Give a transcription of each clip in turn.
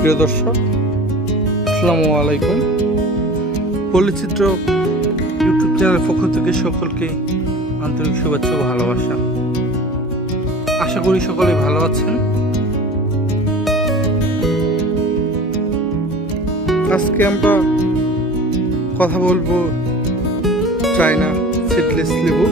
প্রিয় দর্শক, আসসালামু আলাইকুম। পল্লীচিত্র ইউটিউব চ্যানেলের পক্ষ থেকে সকলকে আন্তরিক শুভেচ্ছা ও ভালোবাসা। আশা করি সকলে ভালো আছেন। আজকে আমরা কথা বলবো চায়না সিডলেস লেবু।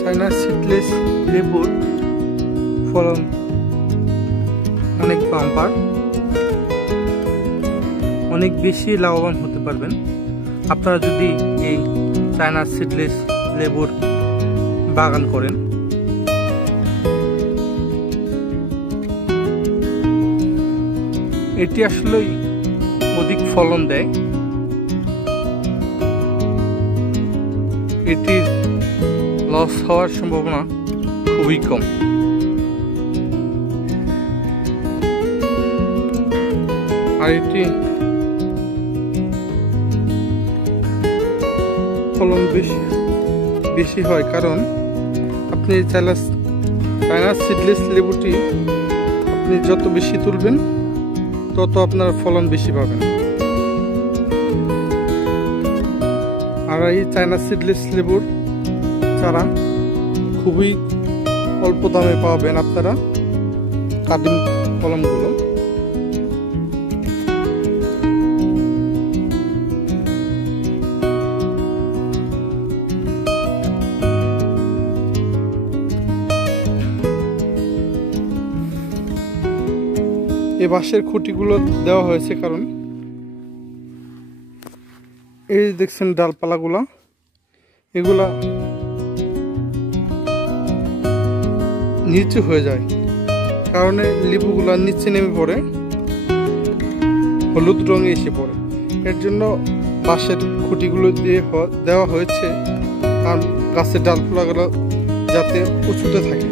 চায়না সিডলেস লেবুর ফলন অনেক বাম্পার, অনেক বেশি লাভবান হতে পারবেন আপনারা যদি এই চায়না সিডলেস লেবুর বাগান করেন। এটি আসলেই অধিক ফলন দেয়। এটির লস হওয়ার সম্ভাবনা খুবই কম। আর এটি ফলন বেশি হয় কারণ আপনি চায়না সিডলেস লেবুটি আপনি যত বেশি তুলবেন তত আপনার ফলন বেশি পাবেন। আর এই চায়না সিডলেস লেবুর চারা খুবই অল্প দামে পাবেন আপনারা কাটিং কলমগুলো। এই বাঁশের খুঁটিগুলো দেওয়া হয়েছে কারণ এই দেখছেন ডালপালাগুলা, এগুলা নিচু হয়ে যায় কারণে লেবুগুলা নিচে নেমে পড়ে, হলুদ রঙে এসে পড়ে। এর জন্য বাঁশের খুঁটিগুলো দিয়ে দেওয়া হয়েছে কারণ গাছের ডালপালাগুলো যাতে উঁচুতে থাকে।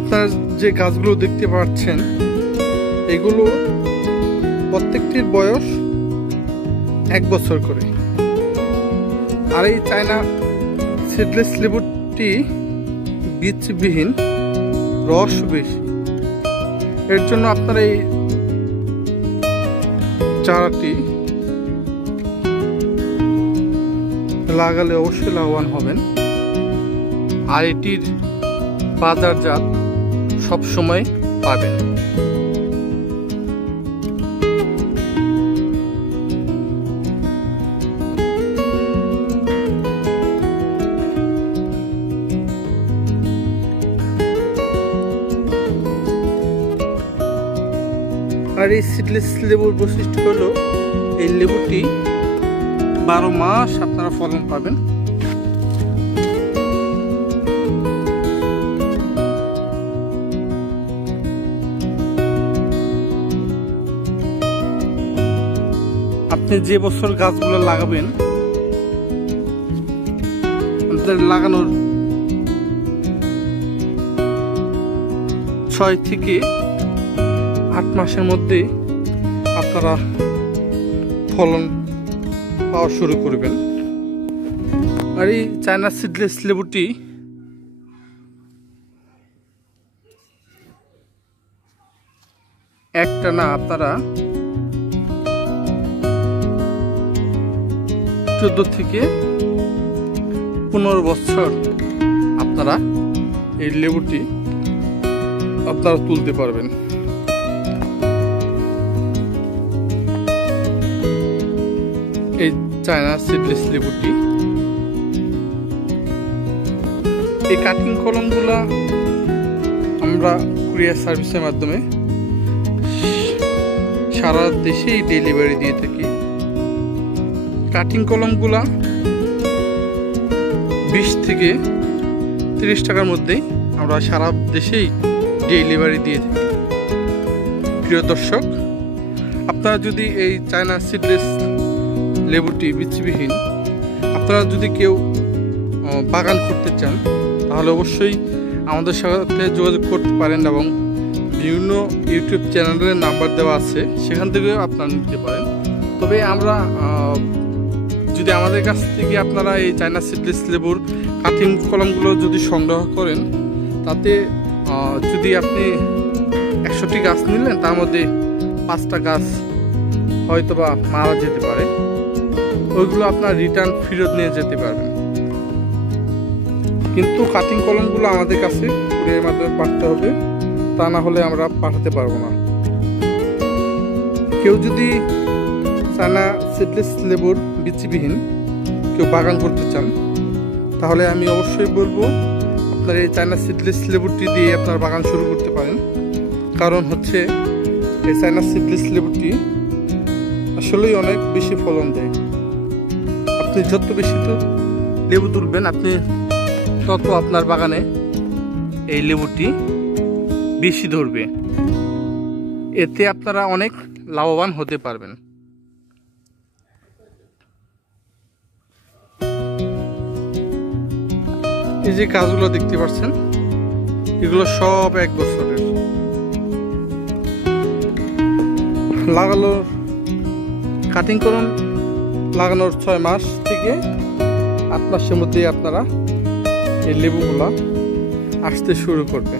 আপনার যে গাছগুলো দেখতে পাচ্ছেন এগুলো প্রত্যেকটির বয়স 1 বছর করে। আর এই চায়না সিডলেস লেবুটি বীজবিহীন, রস বেশি। এর জন্য আপনার এই চারাটি লাগালে অবশ্যই লাভবান হবেন। আর এটির বাজারজাত সবসময় পাবেন। আর এই সিডলেস লেবুর বৈশিষ্ট্য হলো এই লেবুটি 12 মাস আপনারা ফলন পাবেন। আপনি যে বছর গাছগুলো লাগাবেন আপনাদের লাগানোর 6 থেকে 8 মাসের মধ্যে আপনারা ফলন পাওয়া শুরু করবেন। আর এই চায়না সিডলেস লেবুটি একটা না আপনারা 14 থেকে 15 বছর আপনারা এই লেবুটি আপনারা তুলতে পারবেন। এই চায়না সিডলেস লেবুটি, এই কাটিং কলমগুলা আমরা কুরিয়ার সার্ভিসের মাধ্যমে সারা দেশেই ডেলিভারি দিয়ে থাকি। কাটিং কলমগুলা 20 থেকে 30 টাকার মধ্যেই আমরা সারা দেশেই ডেলিভারি দিয়ে থাকি। প্রিয় দর্শক, আপনারা যদি এই চায়না সিডলেস লেবুটি বীজবিহীন আপনারা যদি কেউ বাগান করতে চান তাহলে অবশ্যই আমাদের সাথে যোগাযোগ করতে পারেন, এবং বিভিন্ন ইউটিউব চ্যানেলের নাম্বার দেওয়া আছে, সেখান থেকেও আপনারা নিতে পারেন। তবে আমরা যদি আমাদের কাছ থেকে আপনারা এই চায়না সিডলেস লেবুর কাটিং কলমগুলো যদি সংগ্রহ করেন, তাতে যদি আপনি 100টি গাছ নিলেন, তার মধ্যে 5টা গাছ হয়তোবা মারা যেতে পারে, ওইগুলো আপনার রিটার্ন ফেরত নিয়ে যেতে পারবেন। কিন্তু কাটিং কলমগুলো আমাদের কাছে কুরিয়ারের মাধ্যমে পাঠাতে হবে, তা না হলে আমরা পাঠাতে পারবো না। কেউ যদি চায়না সিডলেস লেবুর বিচিবিহীন কেউ বাগান করতে চান, তাহলে আমি অবশ্যই বলবো আপনার এই চায়না সিডলেস লেবুটি দিয়ে আপনার বাগান শুরু করতে পারেন। কারণ হচ্ছে এই চায়না সিডলেস লেবুটি আসলেই অনেক বেশি ফলন দেয়। আপনি যত বেশি লেবু তুলবেন, আপনি তত আপনার বাগানে এই লেবুটি বেশি ধরবে, এতে আপনারা অনেক লাভবান হতে পারবেন। এই যে গাছগুলো দেখতে পাচ্ছেন, এগুলো সব 1 বছরের। লাগানোর কাটিং করুন লাগানোর 6 মাস থেকে 8 মাসের মধ্যে আপনারা এই লেবুগুলা আসতে শুরু করবে।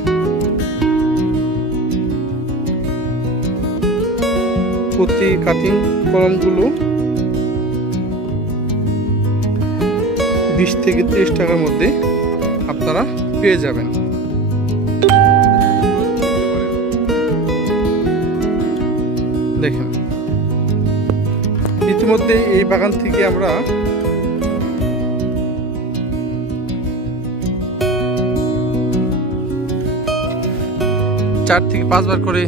প্রতি কাটিং কলমগুলো 20 থেকে 30 টাকার মধ্যে আপনারা পেয়ে যাবেন। দেখেন, ইতিমধ্যে এই বাগান থেকে আমরা 4 থেকে 5 বার করে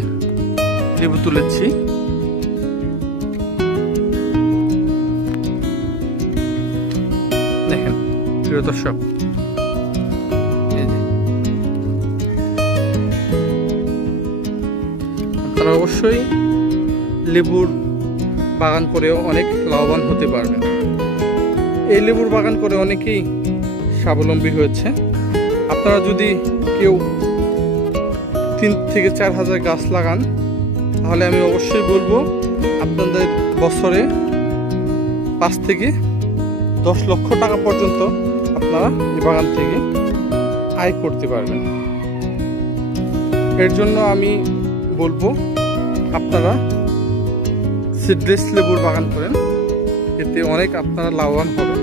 লেবু তুলেছি। দেখেন প্রিয় দর্শক, আপনারা অবশ্যই লেবুর বাগান করেও অনেক লাভবান হতে পারবেন। এই লেবুর বাগান করে অনেকেই স্বাবলম্বী হয়েছে। আপনারা যদি কেউ 3 থেকে 4 হাজার গাছ লাগান, তাহলে আমি অবশ্যই বলবো আপনাদের বছরে 5 থেকে 10 লক্ষ টাকা পর্যন্ত আপনারা এই বাগান থেকে আয় করতে পারবেন। এর জন্য আমি বলবো আপনারা সিডলেস লেবুর বাগান করেন, এতে অনেক আপনারা লাভবান হবেন।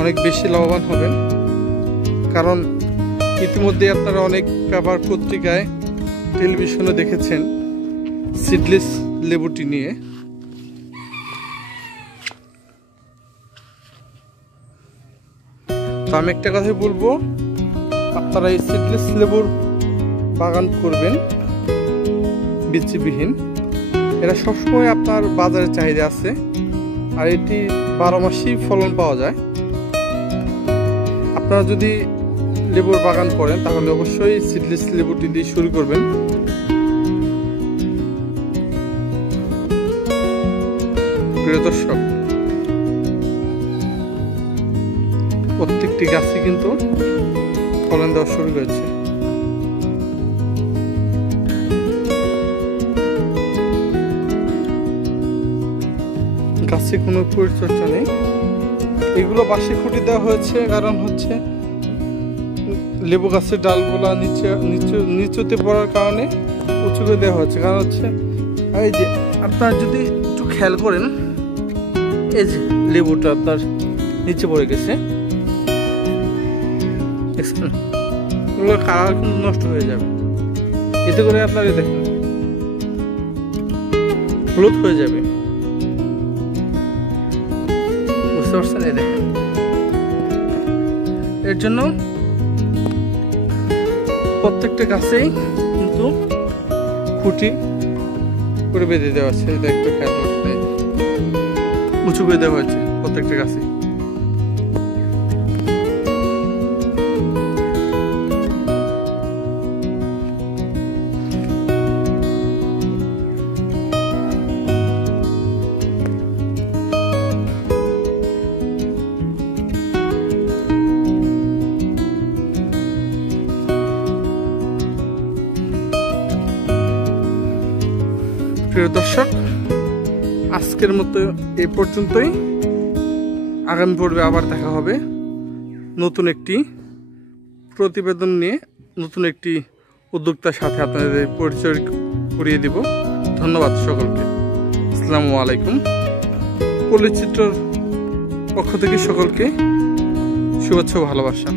অনেক বেশি লাভবান হবেন, কারণ ইতিমধ্যে আপনারা অনেক পেপার পত্রিকায় টেলিভিশনে দেখেছেন সিডলেস লেবুটি নিয়ে। তো আমি একটা কথাই বলবো, আপনারা এই সিডলেস লেবুর বাগান করবেন বিচিবিহীন। এরা সবসময় আপনার বাজারে চাহিদা আছে, আর এটি 12 মাসই ফলন পাওয়া যায়। আপনারা যদি লেবুর বাগান করেন, তাহলে অবশ্যই সিডলেস লেবুটি দিয়ে শুরু করবেন। প্রিয় দর্শক, প্রত্যেকটি গাছে কিন্তু ফলন দেওয়া শুরু হয়েছে। গাছে কোনো পরিচর্যা নেই, এগুলো বাঁশি খুঁটি দেওয়া হয়েছে, কারণ হচ্ছে লেবু গাছের ডালগুলা নিচুতে পড়ার কারণে উঁচু করে দেওয়া হচ্ছে। কারণ হচ্ছে এই যে আপনারা যদি একটু খেয়াল করেন, এই যে লেবুটা আপনার নিচে পড়ে গেছে, এগুলো কালার কিন্তু নষ্ট হয়ে যাবে। এতে করে আপনার দেখেন হলুদ হয়ে যাবে, বুঝতে পারছেন? এই দেখেন, এর জন্য প্রত্যেকটা গাছেই কিন্তু খুঁটি করে বেঁধে দেওয়া আছে। একটু খেয়াল করতে, উঁচু করে দেওয়া হয়েছে প্রত্যেকটা গাছে। প্রিয় দর্শক, আজকের মতো এই পর্যন্তই। আগামী পর্বে আবার দেখা হবে নতুন একটি প্রতিবেদন নিয়ে, নতুন একটি উদ্যোক্তার সাথে আপনাদের পরিচয় করিয়ে দিব। ধন্যবাদ সকলকে। আসসালামু আলাইকুম। পল্লীচিত্রর পক্ষ থেকে সকলকে শুভেচ্ছা ও ভালোবাসা।